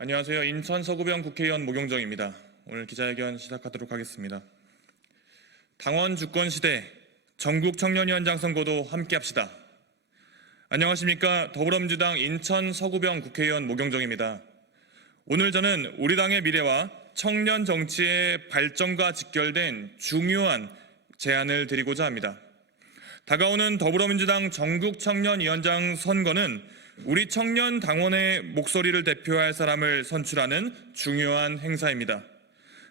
안녕하세요. 인천 서구병 국회의원 모경정입니다. 오늘 기자회견 시작하도록 하겠습니다. 당원 주권 시대, 전국 청년위원장 선거도 함께합시다. 안녕하십니까. 더불어민주당 인천 서구병 국회의원 모경정입니다. 오늘 저는 우리 당의 미래와 청년 정치의 발전과 직결된 중요한 제안을 드리고자 합니다. 다가오는 더불어민주당 전국 청년위원장 선거는 우리 청년 당원의 목소리를 대표할 사람을 선출하는 중요한 행사입니다.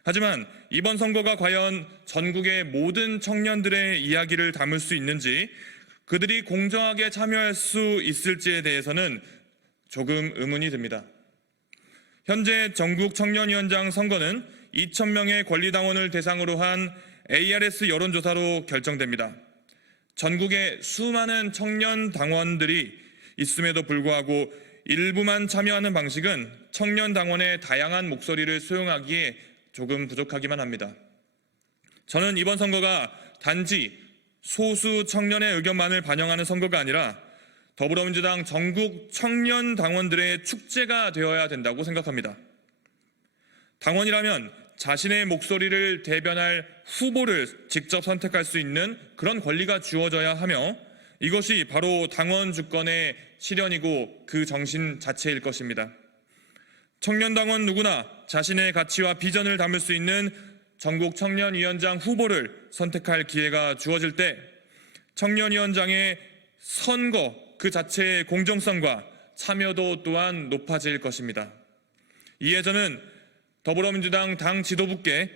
하지만 이번 선거가 과연 전국의 모든 청년들의 이야기를 담을 수 있는지, 그들이 공정하게 참여할 수 있을지에 대해서는 조금 의문이 듭니다. 현재 전국 청년위원장 선거는 2,000명의 권리당원을 대상으로 한 ARS 여론조사로 결정됩니다. 전국의 수많은 청년 당원들이 있음에도 불구하고 일부만 참여하는 방식은 청년 당원의 다양한 목소리를 수용하기에 조금 부족하기만 합니다. 저는 이번 선거가 단지 소수 청년의 의견만을 반영하는 선거가 아니라 더불어민주당 전국 청년 당원들의 축제가 되어야 된다고 생각합니다. 당원이라면 자신의 목소리를 대변할 후보를 직접 선택할 수 있는 그런 권리가 주어져야 하며, 이것이 바로 당원 주권의 실현이고 그 정신 자체일 것입니다. 청년당원 누구나 자신의 가치와 비전을 담을 수 있는 전국 청년위원장 후보를 선택할 기회가 주어질 때 청년위원장의 선거 그 자체의 공정성과 참여도 또한 높아질 것입니다. 이에 저는 더불어민주당 당 지도부께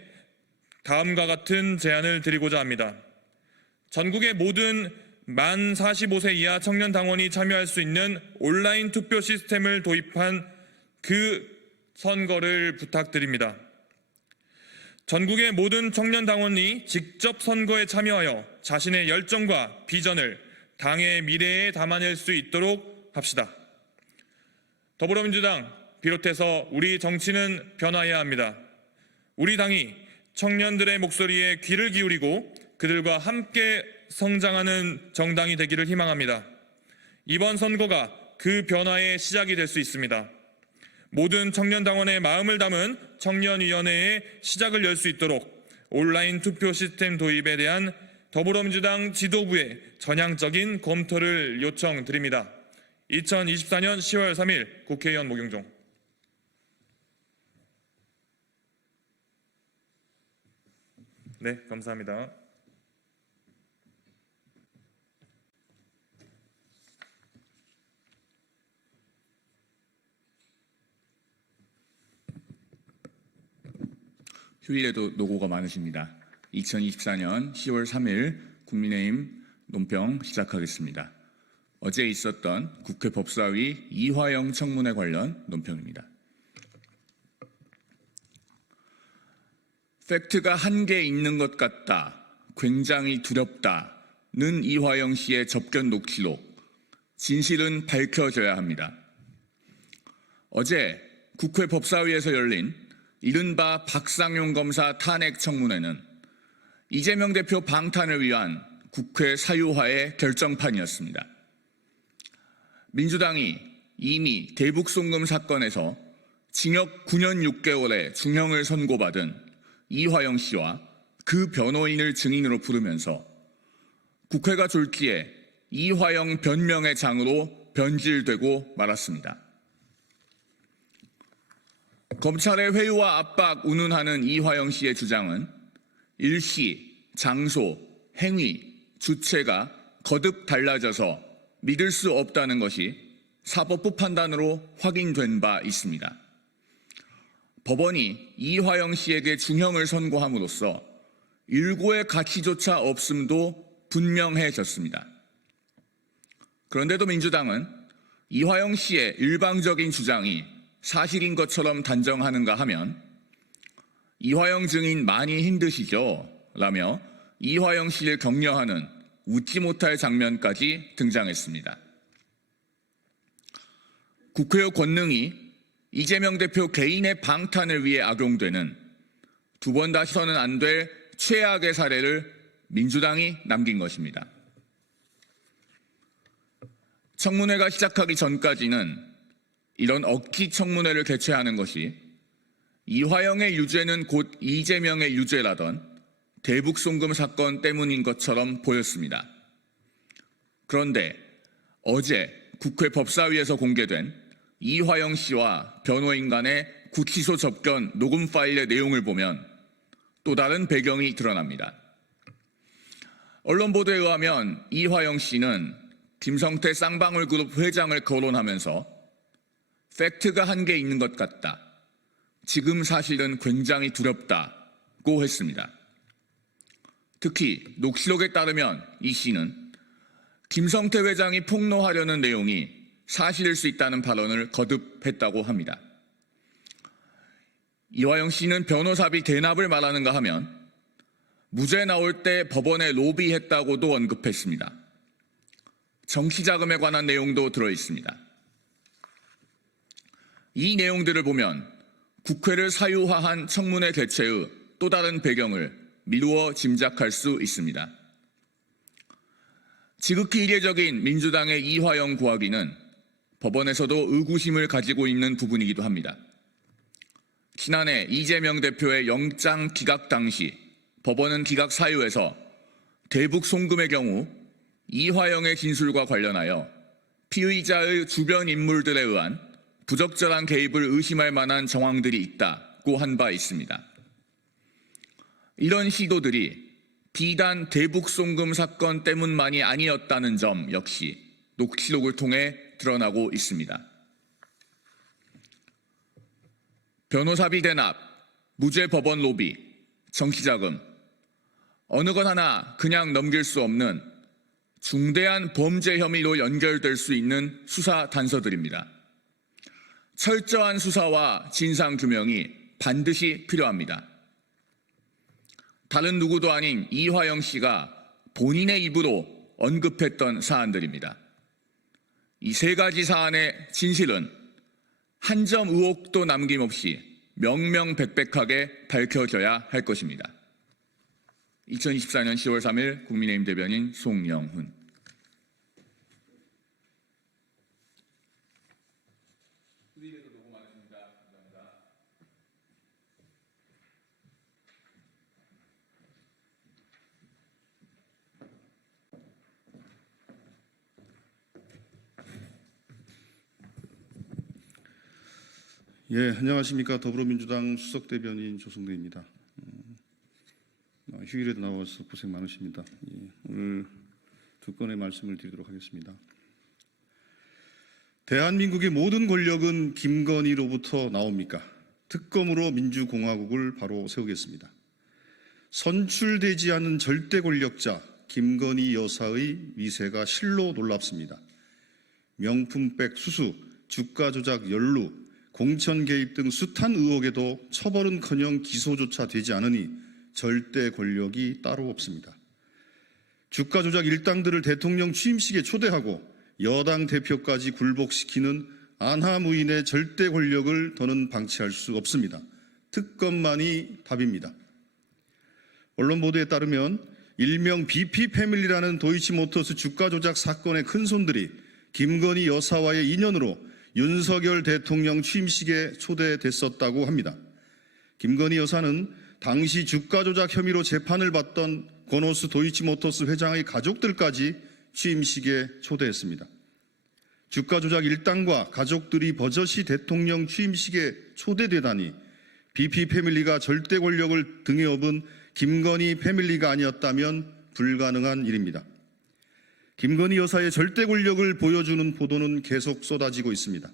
다음과 같은 제안을 드리고자 합니다. 전국의 모든 만 45세 이하 청년 당원이 참여할 수 있는 온라인 투표 시스템을 도입한 그 선거를 부탁드립니다. 전국의 모든 청년 당원이 직접 선거에 참여하여 자신의 열정과 비전을 당의 미래에 담아낼 수 있도록 합시다. 더불어민주당 비롯해서 우리 정치는 변화해야 합니다. 우리 당이 청년들의 목소리에 귀를 기울이고 그들과 함께 성장하는 정당이 되기를 희망합니다. 이번 선거가 그 변화의 시작이 될 수 있습니다. 모든 청년당원의 마음을 담은 청년위원회의 시작을 열 수 있도록 온라인 투표 시스템 도입에 대한 더불어민주당 지도부의 전향적인 검토를 요청드립니다. 2024년 10월 3일 국회의원 모경종. 네, 감사합니다. 휴일에도 노고가 많으십니다. 2024년 10월 3일 국민의힘 논평 시작하겠습니다. 어제 있었던 국회 법사위 이화영 청문회 관련 논평입니다. 팩트가 한개 있는 것 같다, 굉장히 두렵다는 이화영 씨의 접견 녹취록, 진실은 밝혀져야 합니다. 어제 국회 법사위에서 열린 이른바 박상용 검사 탄핵 청문회는 이재명 대표 방탄을 위한 국회 사유화의 결정판이었습니다. 민주당이 이미 대북송금 사건에서 징역 9년 6개월의 중형을 선고받은 이화영 씨와 그 변호인을 증인으로 부르면서 국회가 졸기에 이화영 변명의 장으로 변질되고 말았습니다. 검찰의 회유와 압박 운운하는 이화영 씨의 주장은 일시, 장소, 행위, 주체가 거듭 달라져서 믿을 수 없다는 것이 사법부 판단으로 확인된 바 있습니다. 법원이 이화영 씨에게 중형을 선고함으로써 일고의 가치조차 없음도 분명해졌습니다. 그런데도 민주당은 이화영 씨의 일방적인 주장이 사실인 것처럼 단정하는가 하면 이화영 증인 많이 힘드시죠? 라며 이화영 씨를 격려하는 웃지 못할 장면까지 등장했습니다. 국회의 권능이 이재명 대표 개인의 방탄을 위해 악용되는 두 번 다시서는 안 될 최악의 사례를 민주당이 남긴 것입니다. 청문회가 시작하기 전까지는 이런 억지 청문회를 개최하는 것이 이화영의 유죄는 곧 이재명의 유죄라던 대북 송금 사건 때문인 것처럼 보였습니다. 그런데 어제 국회 법사위에서 공개된 이화영 씨와 변호인 간의 구치소 접견 녹음 파일의 내용을 보면 또 다른 배경이 드러납니다. 언론 보도에 의하면 이화영 씨는 김성태 쌍방울그룹 회장을 거론하면서 팩트가 한 개 있는 것 같다. 지금 사실은 굉장히 두렵다고 했습니다. 특히 녹취록에 따르면 이 씨는 김성태 회장이 폭로하려는 내용이 사실일 수 있다는 발언을 거듭했다고 합니다. 이화영 씨는 변호사비 대납을 말하는가 하면 무죄 나올 때 법원에 로비했다고도 언급했습니다. 정치자금에 관한 내용도 들어있습니다. 이 내용들을 보면 국회를 사유화한 청문회 개최의 또 다른 배경을 미루어 짐작할 수 있습니다. 지극히 이례적인 민주당의 이화영 고하기는 법원에서도 의구심을 가지고 있는 부분이기도 합니다. 지난해 이재명 대표의 영장 기각 당시 법원은 기각 사유에서 대북 송금의 경우 이화영의 진술과 관련하여 피의자의 주변 인물들에 의한 부적절한 개입을 의심할 만한 정황들이 있다고 한 바 있습니다. 이런 시도들이 비단 대북 송금 사건 때문만이 아니었다는 점 역시 녹취록을 통해 드러나고 있습니다. 변호사비 대납, 무죄 법원 로비, 정치자금, 어느 것 하나 그냥 넘길 수 없는 중대한 범죄 혐의로 연결될 수 있는 수사 단서들입니다. 철저한 수사와 진상규명이 반드시 필요합니다. 다른 누구도 아닌 이화영 씨가 본인의 입으로 언급했던 사안들입니다. 이 세 가지 사안의 진실은 한 점 의혹도 남김없이 명명백백하게 밝혀져야 할 것입니다. 2024년 10월 3일 국민의힘 대변인 송영훈. 예, 안녕하십니까. 더불어민주당 수석대변인 조성대입니다. 휴일에도 나와서 고생 많으십니다. 예, 오늘 두 건의 말씀을 드리도록 하겠습니다. 대한민국의 모든 권력은 김건희로부터 나옵니까? 특검으로 민주공화국을 바로 세우겠습니다. 선출되지 않은 절대 권력자 김건희 여사의 위세가 실로 놀랍습니다. 명품백 수수, 주가 조작 연루, 공천 개입 등 숱한 의혹에도 처벌은커녕 기소조차 되지 않으니 절대 권력이 따로 없습니다. 주가 조작 일당들을 대통령 취임식에 초대하고 여당 대표까지 굴복시키는 안하무인의 절대 권력을 더는 방치할 수 없습니다. 특검만이 답입니다. 언론 보도에 따르면 일명 BP 패밀리라는 도이치모터스 주가 조작 사건의 큰손들이 김건희 여사와의 인연으로 윤석열 대통령 취임식에 초대됐었다고 합니다. 김건희 여사는 당시 주가 조작 혐의로 재판을 받던 고노스 도이치모터스 회장의 가족들까지 취임식에 초대했습니다. 주가 조작 일당과 가족들이 버젓이 대통령 취임식에 초대되다니 BP 패밀리가 절대 권력을 등에 업은 김건희 패밀리가 아니었다면 불가능한 일입니다. 김건희 여사의 절대 권력을 보여주는 보도는 계속 쏟아지고 있습니다.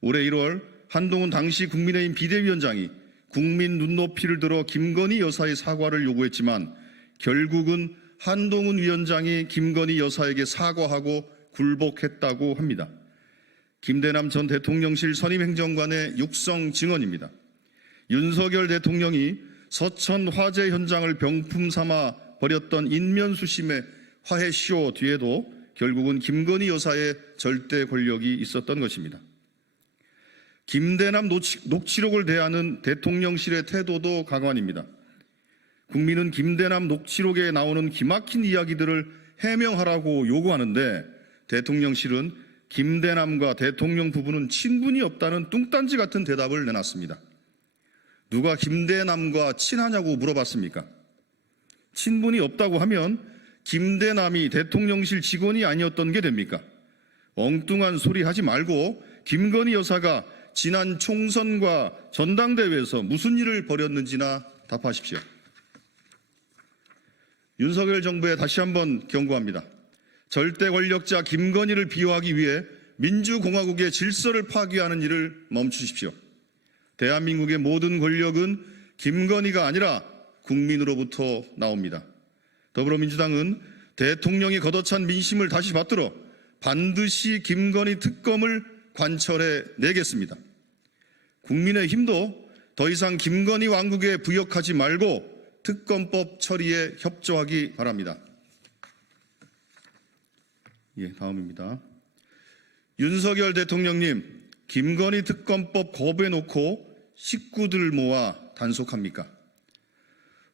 올해 1월 한동훈 당시 국민의힘 비대위원장이 국민 눈높이를 들어 김건희 여사의 사과를 요구했지만 결국은 한동훈 위원장이 김건희 여사에게 사과하고 굴복했다고 합니다. 김대남 전 대통령실 선임행정관의 육성 증언입니다. 윤석열 대통령이 서천 화재 현장을 병품 삼아 벌였던 인면수심의 화해쇼 뒤에도 결국은 김건희 여사의 절대 권력이 있었던 것입니다. 김대남 녹취록을 대하는 대통령실의 태도도 가관입니다. 국민은 김대남 녹취록에 나오는 기막힌 이야기들을 해명하라고 요구하는데 대통령실은 김대남과 대통령 부부는 친분이 없다는 뚱딴지 같은 대답을 내놨습니다. 누가 김대남과 친하냐고 물어봤습니까? 친분이 없다고 하면 김대남이 대통령실 직원이 아니었던 게 됩니까? 엉뚱한 소리 하지 말고 김건희 여사가 지난 총선과 전당대회에서 무슨 일을 벌였는지나 답하십시오. 윤석열 정부에 다시 한번 경고합니다. 절대 권력자 김건희를 비호하기 위해 민주공화국의 질서를 파괴하는 일을 멈추십시오. 대한민국의 모든 권력은 김건희가 아니라 국민으로부터 나옵니다. 더불어민주당은 대통령이 걷어찬 민심을 다시 받들어 반드시 김건희 특검을 관철해 내겠습니다. 국민의힘도 더 이상 김건희 왕국에 부역하지 말고 특검법 처리에 협조하기 바랍니다. 다음입니다. 윤석열 대통령님, 김건희 특검법 거부해놓고 식구들 모아 단속합니까?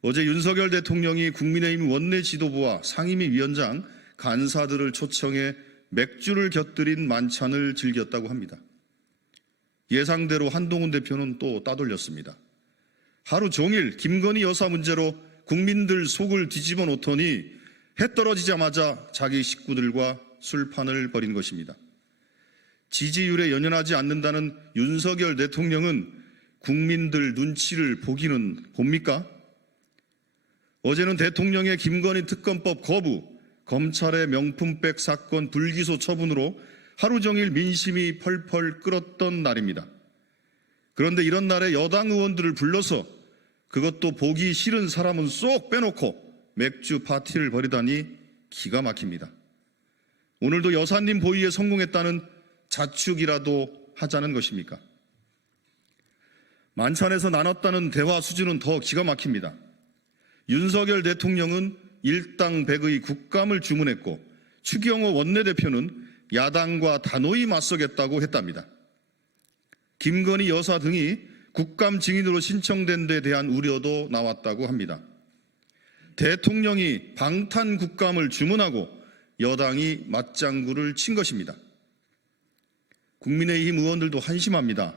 어제 윤석열 대통령이 국민의힘 원내 지도부와 상임위 위원장, 간사들을 초청해 맥주를 곁들인 만찬을 즐겼다고 합니다. 예상대로 한동훈 대표는 또 따돌렸습니다. 하루 종일 김건희 여사 문제로 국민들 속을 뒤집어 놓더니 해 떨어지자마자 자기 식구들과 술판을 벌인 것입니다. 지지율에 연연하지 않는다는 윤석열 대통령은 국민들 눈치를 보기는 봅니까? 어제는 대통령의 김건희 특검법 거부, 검찰의 명품백 사건 불기소 처분으로 하루 종일 민심이 펄펄 끓었던 날입니다. 그런데 이런 날에 여당 의원들을 불러서 그것도 보기 싫은 사람은 쏙 빼놓고 맥주 파티를 벌이다니 기가 막힙니다. 오늘도 여사님 보위에 성공했다는 자축이라도 하자는 것입니까? 만찬에서 나눴다는 대화 수준은 더 기가 막힙니다. 윤석열 대통령은 일당백의 국감을 주문했고 추경호 원내대표는 야당과 단호히 맞서겠다고 했답니다. 김건희 여사 등이 국감 증인으로 신청된 데 대한 우려도 나왔다고 합니다. 대통령이 방탄 국감을 주문하고 여당이 맞장구를 친 것입니다. 국민의힘 의원들도 한심합니다.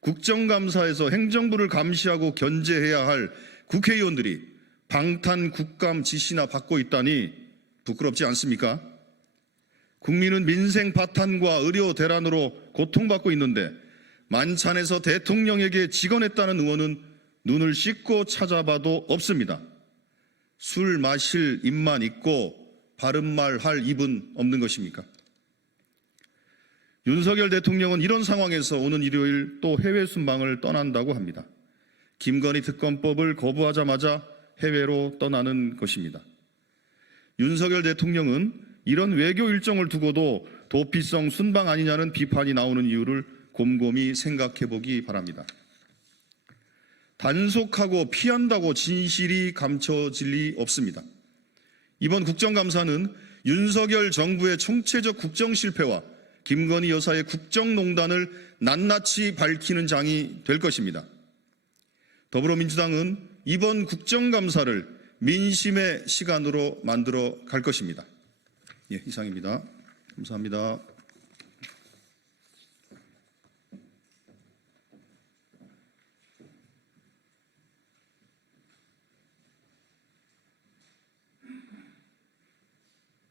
국정감사에서 행정부를 감시하고 견제해야 할 국회의원들이 방탄 국감 지시나 받고 있다니 부끄럽지 않습니까? 국민은 민생 파탄과 의료 대란으로 고통받고 있는데 만찬에서 대통령에게 직언했다는 의원은 눈을 씻고 찾아봐도 없습니다. 술 마실 입만 있고 바른 말 할 입은 없는 것입니까? 윤석열 대통령은 이런 상황에서 오는 일요일 또 해외 순방을 떠난다고 합니다. 김건희 특검법을 거부하자마자 해외로 떠나는 것입니다. 윤석열 대통령은 이런 외교 일정을 두고도 도피성 순방 아니냐는 비판이 나오는 이유를 곰곰이 생각해 보기 바랍니다. 단속하고 피한다고 진실이 감춰질 리 없습니다. 이번 국정감사는 윤석열 정부의 총체적 국정 실패와 김건희 여사의 국정농단을 낱낱이 밝히는 장이 될 것입니다. 더불어민주당은 이번 국정감사를 민심의 시간으로 만들어 갈 것입니다. 이상입니다. 감사합니다.